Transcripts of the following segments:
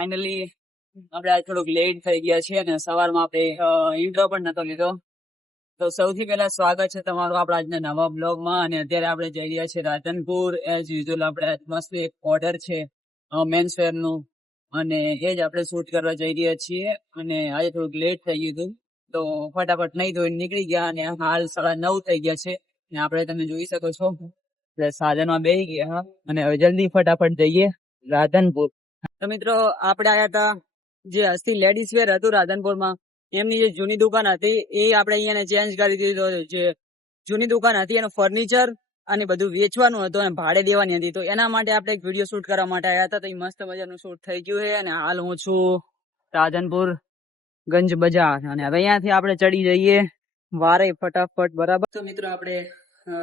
Finally આપણે આજ થોડુંક લેટ થઈ ગયા છીએ અને સવારમાં આપણે ઇન્ટ્રો પણ નતો લીધો. તો સૌથી પહેલા સ્વાગત છે તમારું આપણા આજના નવા બ્લોગમાં. અને અત્યારે આપણે જઈ રહ્યા છીએ રાધનપુર. એઝ યુઝ્યુઅલ આપણે મસ્ત એક ઓર્ડર છે મેન્સ વેર નું, અને એ જ આપણે શૂટ કરવા જઈ રહ્યા છીએ. અને આજે થોડુંક લેટ થઈ ગયું હતું, તો ફટાફટ નહીં ધોઈને નીકળી ગયા. અને હાલ 9:30 થઈ ગયા છે અને આપણે તમે જોઈ શકો છો એટલે સાધનમાં બેસી ગયા અને હવે જલ્દી ફટાફટ જઈએ રાધનપુર. તો મિત્રો આપણે આયા હતા જે અસ્તી લેડીઝ વેર હતું રાધનપુરમાં, એમની જે જૂની દુકાન હતી એ આપણે અહીંયા ચેન્જ કરી દીધું. જે જૂની દુકાન હતી એનું ફર્નિચર અને બધું વેચવાનું હતું અને ભાડે દેવાની હતી, તો એના માટે આપણે એક વિડીયો શૂટ કરવા માટે આવ્યા હતા. તો એ મસ્ત મજાનું શૂટ થઈ ગયું છે. અને હાલ હું છું રાધનપુર ગંજ બજાર, અને હવે અહીંયાથી આપણે ચડી જઈએ વારે ફટાફટ. બરાબર, તો મિત્રો આપણે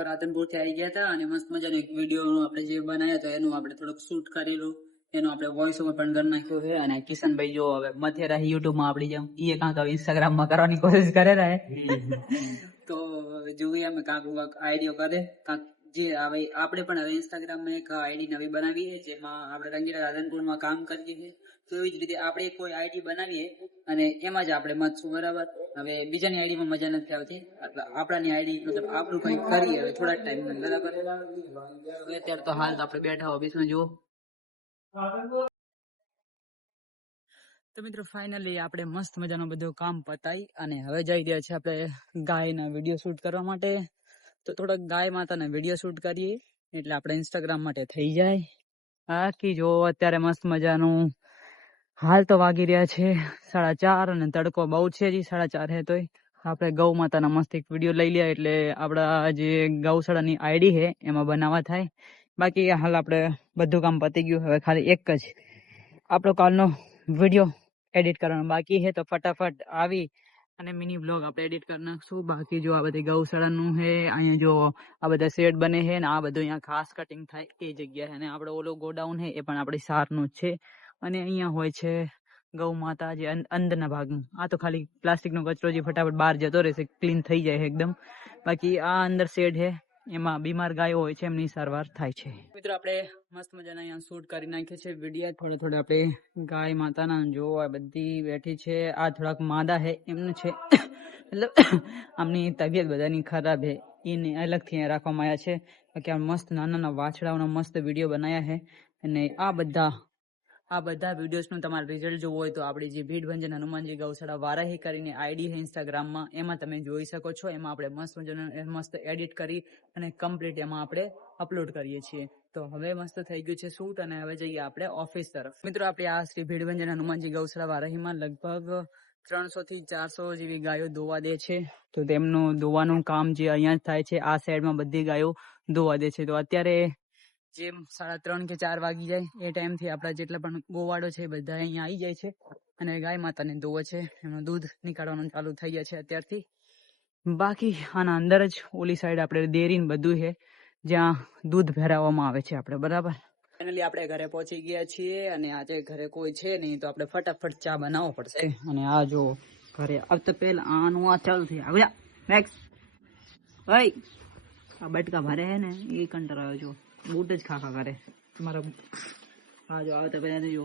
રાધનપુર થી આવી ગયા હતા અને મસ્ત મજાનો એક વિડીયો આપણે જે બનાવ્યો હતો એનું આપણે થોડુંક શૂટ કરેલું, એનો આપણે વોઇસ ઓવર પણ કરી નાખ્યો છે. અને કિશનભાઈ જો હવે મથે રહી યુટ્યુબ માં આપડી જેમ એ કાંક ઇન્સ્ટાગ્રામ માં કરવાની કોશિશ કરે રહે. તો જોઈએ અમે કાંક આઈડિયો કરે કાંક જે હવે આપણે પણ હવે ઇન્સ્ટાગ્રામ માં એક આઈડી નવી બનાવીએ જેમાં આપણે રંગીલા રાધનપુરમાં કામ કરીએ છીએ. તો એવી જ રીતે આપણે કોઈ આઈડી બનાવીએ અને એમાં જ આપણે મતશું. બરાબર, હવે બીજાની આઈડીમાં મજા નથી આવતી, એટલે આપણાની આઈડી મતલબ આપણું કઈ કરીએ હવે થોડાક ટાઈમ. બરાબર, અત્યારે તો હાલ તો આપણે બેઠા ઓફિસમાં જુઓ. તો મિત્રો ફાઇનલી આપણે મસ્ત મજાનું બધું કામ પતાવી અને હવે જઈ રહ્યા છે આપણે ગાયના વિડીયો શૂટ કરવા માટે. તો થોડોક ગાય માતાના વિડીયો શૂટ કરીએ એટલે આપણે ઇન્સ્ટાગ્રામ માટે થઈ જાય. બાકી જો અત્યારે મસ્ત મજાનું હાલ તો વાગી રહ્યા છે 4:30 અને તડકો બહુ છે. હજી 4:30 હે તોય આપણે ગૌ માતાના મસ્ત એક વિડીયો લઈ લ્યા એટલે આપણા જે ગૌશાળાની આઈડી છે એમાં બનાવવા થાય. બાકી હાલ આપણે બધું કામ પતી ગયું, હવે ખાલી એક જ આપણો કાલનો વિડીયો એડિટ કરવાનો બાકી છે. તો ફટાફટ આવી અને મિની બ્લોગ આપણે એડિટ કરી નાખશું. બાકી જો આ બધી ગૌશાળાનું છે, અહીંયા જો આ બધા શેડ બને છે ને આ બધું અહીંયા ઘાસ કટિંગ થાય એ જગ્યા છે. અને આપણે ઓલો ગોડાઉન છે એ પણ આપણી સારનું જ છે. અને અહીંયા હોય છે ગૌ માતા જે અંદરના ભાગમાં. આ તો ખાલી પ્લાસ્ટિકનો કચરો જે ફટાફટ બહાર જતો રહેશે, ક્લીન થઈ જાય એકદમ. બાકી આ અંદર શેડ છે એમાં બીમાર ગાયો હોય છે એમની સારવાર થાય છે. મિત્રો આપણે મસ્ત મજાના અહીંયા શૂટ કરી નાખ્યો છે વિડીયો. થોડે આપણે ગાય માતાના જો આ બધી બેઠી છે. આ થોડાક માદા છે એમનું છે મતલબ આમની તબિયત બધાની ખરાબ છે એને અલગથી રાખવામાં આવ્યા છે. બાકી આ મસ્ત નાના નાના વાછડાઓના મસ્ત વિડીયો બનાવ્યા છે. અને આ બધા વિડીયોઝનું તમારે રિઝલ્ટ જોવું હોય તો આપણી જે ભીડભંજન હનુમાનજી ગૌશાળા વારાહી કરીને આઈડી છે ઇન્સ્ટાગ્રામમાં, એમાં તમે જોઈ શકો છો. એમાં આપણે મસ્ત એડિટ કરી અને કમ્પ્લીટ એમાં આપણે અપલોડ કરીએ છીએ. તો હવે મસ્ત થઈ ગયું છે શૂટ અને હવે જઈએ આપણે ઓફિસ તરફ. મિત્રો આપણે આ શ્રી ભીડભંજન હનુમાનજી ગૌશાળા વારાહીમાં લગભગ 300 થી 400 જેવી ગાયો દોવા દે છે. તો તેમનું દોવાનું કામ જે અહીંયા થાય છે, આ સાઈડમાં બધી ગાયો દોવા દે છે. તો અત્યારે જેમ 3:30 કે 4 વાગી જાય એ ટાઈમથી આપણા જેટલા પણ ગોવાડો છે બધા અહીંયા આવી જાય છે અને ગાય માતાને દોવે છે. એનું દૂધ નીકાળવાનું ચાલુ થઈ જાય છે અત્યારથી. બાકી આના અંદર જ ઓલી સાઈડ આપણે ડેરી બધું છે જ્યાં દૂધ ભરાવવામાં આવે છે આપણે. બરાબર, ફાઇનલી આપણે ઘરે પહોંચી ગયા છીએ અને આજે ઘરે કોઈ છે નહીં તો આપણે ફટાફટ ચા બનાવવો પડશે. અને આ જો ઘરે આવતા પહેલા આનું આ ચાલુ થઈ આવ્યા મેક્સ ભાઈ આ બટકા ભરે છે ને એ કંટાળો આવ્યો છો, બૂટ જ ખાખા કરે તમારા. હા જો આવતા પહેલા જો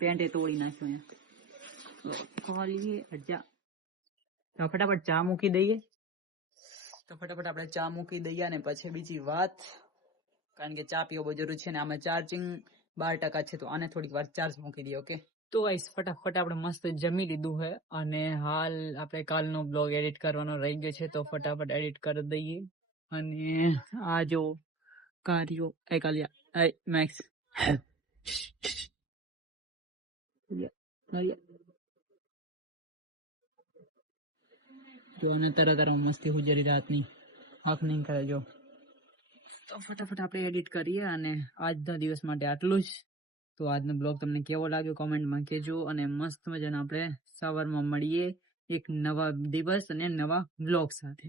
પેન્ટ તોડી નાખ્યો અહીંયા ખાલી હજા. તો ફટાફટ ચા મૂકી દઈએ. તો ફટાફટ આપણે ચા મૂકી દઈએ અને પછી બીજી વાત, કારણ કે ચા પીવો બહુ જરૂરી છે ને આમાં ચાર્જિંગ 12% છે તો આને થોડીક વાર ચાર્જ મૂકી દઈએ. ઓકે, તો ગાઈસ ફટાફટ આપણે મસ્ત જમી લીધું છે અને હાલ આપણે કાલનો બ્લોગ એડિટ કરવાનો રહી ગયો છે તો ફટાફટ એડિટ કરી દઈએ. અને આ જો કાર્યો કાલિયા મેક્સ જો અને તરત મસ્તી હુજરી રાતની હક નહીં કરે જો. તો ફટાફટ આપણે એડિટ કરીએ અને આજના દિવસ માટે આટલું જ. તો આજનો બ્લોગ તમને કેવો લાગ્યો કોમેન્ટમાં કહેજો. અને મસ્ત મજાના આપણે સવારમાં મળીએ એક નવા દિવસ અને નવા બ્લોગ સાથે.